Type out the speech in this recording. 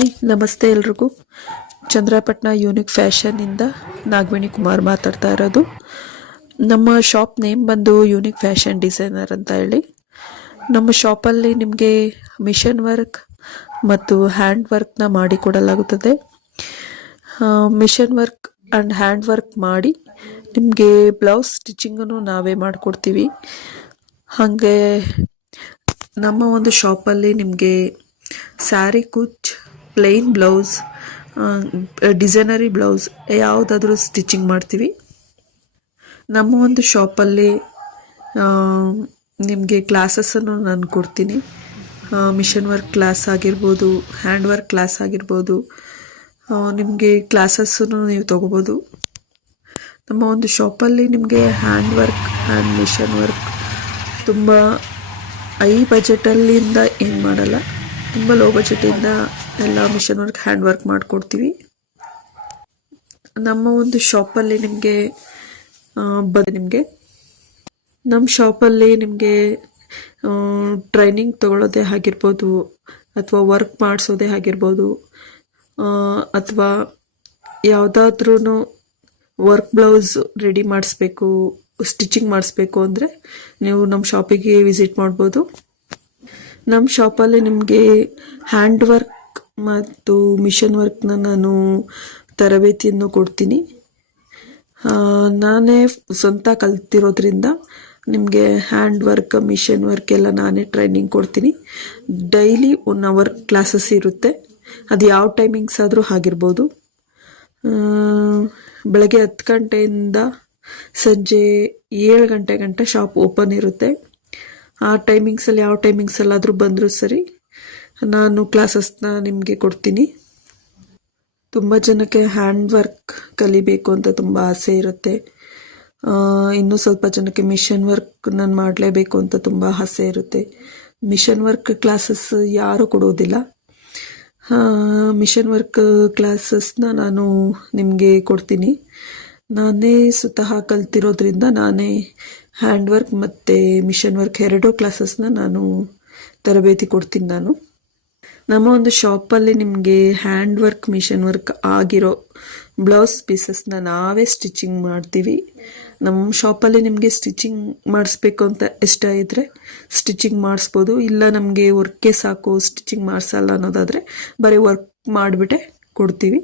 Hi ನಮಸ್ತೆ ಎಲ್ರಿಗೂ. Chandrapattana unique ಫ್ಯಾಷನ್ನಿಂದ Nagaveni Kumar ಮಾತಾಡ್ತಾ ಇರೋದು. ನಮ್ಮ ಶಾಪ್ ನೇಮ್ ಬಂದು ಯೂನಿಕ್ ಫ್ಯಾಷನ್ ಡಿಸೈನರ್ ಅಂತ ಹೇಳಿ. ನಮ್ಮ ಶಾಪಲ್ಲಿ ನಿಮಗೆ ಮಿಷನ್ ವರ್ಕ್ ಮತ್ತು ಹ್ಯಾಂಡ್ ವರ್ಕ್ನ ಮಾಡಿಕೊಡಲಾಗುತ್ತದೆ. Mission work and hand work ಮಾಡಿ ನಿಮಗೆ ಬ್ಲೌಸ್ ಸ್ಟಿಚಿಂಗನ್ನು ನಾವೇ ಮಾಡಿಕೊಡ್ತೀವಿ. ಹಾಗೆ ನಮ್ಮ ಒಂದು ಶಾಪಲ್ಲಿ ನಿಮಗೆ ಸ್ಯಾರಿ ಕುಚ್, ಪ್ಲೇನ್ ಬ್ಲೌಸ್, ಡಿಸೈನರಿ ಬ್ಲೌಸ್ ಯಾವುದಾದ್ರೂ ಸ್ಟಿಚಿಂಗ್ ಮಾಡ್ತೀವಿ. ನಮ್ಮ ಒಂದು ಶಾಪಲ್ಲಿ ನಿಮಗೆ ಕ್ಲಾಸಸ್ಸನ್ನು ನಾನು ಕೊಡ್ತೀನಿ. ಮಿಷನ್ ವರ್ಕ್ ಕ್ಲಾಸ್ ಆಗಿರ್ಬೋದು, ಹ್ಯಾಂಡ್ ವರ್ಕ್ ಕ್ಲಾಸ್ ಆಗಿರ್ಬೋದು, ನಿಮಗೆ ಕ್ಲಾಸಸ್ಸನ್ನು ನೀವು ತೊಗೋಬೋದು. ನಮ್ಮ ಒಂದು ಶಾಪಲ್ಲಿ ನಿಮಗೆ hand work and mission work ತುಂಬ ಹೈ ಬಜೆಟಲ್ಲಿಂದ ಏನು ಮಾಡಲ್ಲ, ತುಂಬ ಲೋ ಬಜೆಟಿಂದ ಎಲ್ಲ ಮಿಷನ್ ವರ್ಕ್ ಹ್ಯಾಂಡ್ ವರ್ಕ್ ಮಾಡಿಕೊಡ್ತೀವಿ. ನಮ್ಮ ಒಂದು ಶಾಪಲ್ಲಿ ನಿಮಗೆ ನಮ್ಮ ಶಾಪಲ್ಲಿ ನಿಮಗೆ ಟ್ರೈನಿಂಗ್ ತಗೊಳ್ಳೋದೇ ಆಗಿರ್ಬೋದು, ಅಥವಾ ವರ್ಕ್ ಮಾಡಿಸೋದೇ ಆಗಿರ್ಬೋದು, ಅಥವಾ ಯಾವುದಾದ್ರೂ ವರ್ಕ್ ಬ್ಲೌಸ್ ರೆಡಿ ಮಾಡಿಸ್ಬೇಕು, ಸ್ಟಿಚಿಂಗ್ ಮಾಡಿಸ್ಬೇಕು ಅಂದರೆ ನೀವು ನಮ್ಮ ಶಾಪಿಗೆ ವಿಸಿಟ್ ಮಾಡ್ಬೋದು. ನಮ್ಮ ಶಾಪಲ್ಲಿ ನಿಮಗೆ ಹ್ಯಾಂಡ್ ವರ್ಕ್ ಮತ್ತು ಮಿಷನ್ ವರ್ಕ್ನ ನಾನು ತರಬೇತಿಯನ್ನು ಕೊಡ್ತೀನಿ. ನಾನೇ ಸ್ವಂತ ಕಲ್ತಿರೋದ್ರಿಂದ ನಿಮಗೆ ಹ್ಯಾಂಡ್ ವರ್ಕ್, ಮಿಷನ್ ವರ್ಕ್ ಎಲ್ಲ ನಾನೇ ಟ್ರೈನಿಂಗ್ ಕೊಡ್ತೀನಿ. ಡೈಲಿ 1 hour ಕ್ಲಾಸಸ್ ಇರುತ್ತೆ. ಅದು ಯಾವ ಟೈಮಿಂಗ್ಸ್ ಆದರೂ ಆಗಿರ್ಬೋದು. ಬೆಳಗ್ಗೆ 10 ಗಂಟೆಯಿಂದ ಸಂಜೆ 7 ಗಂಟೆ ಗಂಟ ಶಾಪ್ ಓಪನ್ ಇರುತ್ತೆ. ಆ ಟೈಮಿಂಗ್ಸಲ್ಲಿ ಯಾವ ಟೈಮಿಂಗ್ಸಲ್ಲಾದರೂ ಬಂದರೂ ಸರಿ, ನಾನು ಕ್ಲಾಸಸ್ನ ನಿಮಗೆ ಕೊಡ್ತೀನಿ. ತುಂಬ ಜನಕ್ಕೆ ಹ್ಯಾಂಡ್ ವರ್ಕ್ ಕಲಿಬೇಕು ಅಂತ ತುಂಬ ಆಸೆ ಇರುತ್ತೆ. ಇನ್ನೂ ಸ್ವಲ್ಪ ಜನಕ್ಕೆ ಮಿಷನ್ ವರ್ಕ್ ನಾನು ಮಾಡಲೇಬೇಕು ಅಂತ ತುಂಬ ಆಸೆ ಇರುತ್ತೆ. ಮಿಷನ್ ವರ್ಕ್ ಕ್ಲಾಸಸ್ ಯಾರೂ ಕೊಡೋದಿಲ್ಲ. ಮಿಷನ್ ವರ್ಕ್ ಕ್ಲಾಸಸ್ನ ನಾನು ನಿಮಗೆ ಕೊಡ್ತೀನಿ. ನಾನೇ ಸ್ವತಃ ಕಲ್ತಿರೋದ್ರಿಂದ ನಾನೇ ಹ್ಯಾಂಡ್ ವರ್ಕ್ ಮತ್ತು ಮಿಷನ್ ವರ್ಕ್ 2 ಕ್ಲಾಸಸ್ನ ನಾನು ತರಬೇತಿ ಕೊಡ್ತೀನಿ ನಾನು. ನಮ್ಮ ಒಂದು ಶಾಪಲ್ಲಿ ನಿಮಗೆ ಹ್ಯಾಂಡ್ ವರ್ಕ್, ಮಿಷನ್ ವರ್ಕ್ ಆಗಿರೋ ಬ್ಲೌಸ್ ಪೀಸಸ್ನ ನಾವೇ ಸ್ಟಿಚಿಂಗ್ ಮಾಡ್ತೀವಿ. ನಮ್ಮ ಶಾಪಲ್ಲಿ ನಿಮಗೆ ಸ್ಟಿಚಿಂಗ್ ಮಾಡಿಸ್ಬೇಕು ಅಂತ ಇಷ್ಟ ಇದ್ದರೆ ಸ್ಟಿಚಿಂಗ್ ಮಾಡಿಸ್ಬೋದು. ಇಲ್ಲ ನಮಗೆ ವರ್ಕೇ ಸಾಕು, ಸ್ಟಿಚಿಂಗ್ ಮಾಡಿಸಲ್ಲ ಅನ್ನೋದಾದರೆ ಬರೀ ವರ್ಕ್ ಮಾಡಿಬಿಟ್ಟೆ ಕೊಡ್ತೀವಿ.